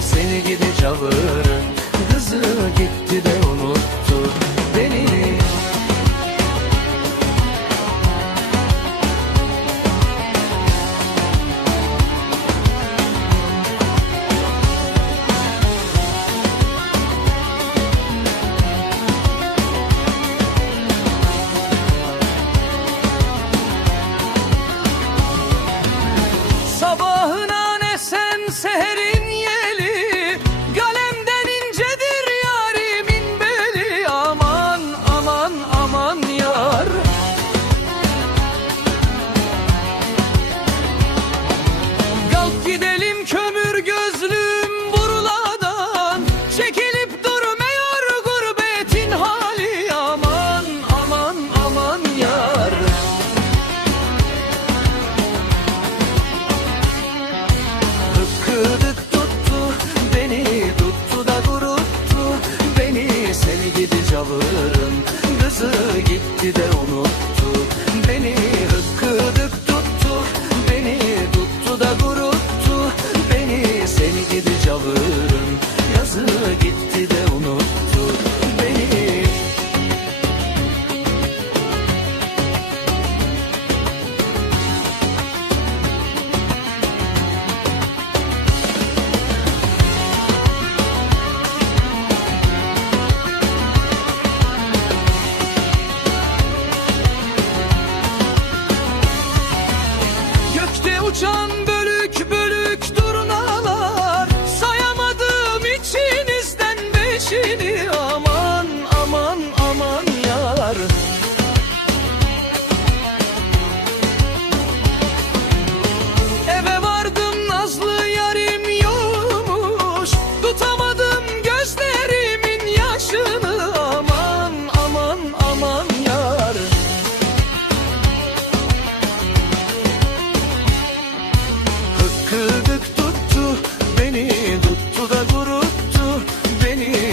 seni gidi cavırın. Kızı gitti cavırın kızı gitti de unuttu. Beni hıkkıdık uçan bölük bölük durnalar Sayamadım içinizden beşini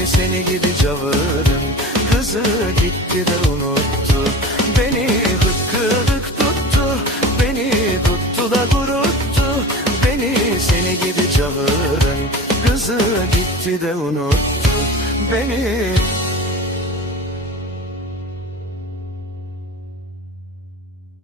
seni gidi cavırın. Kızı gitti de unuttu. Beni hıkkıdık tuttu. Beni tuttu da kuruttu beni seni gidi cavırın. Kızı gitti de unuttu. Beni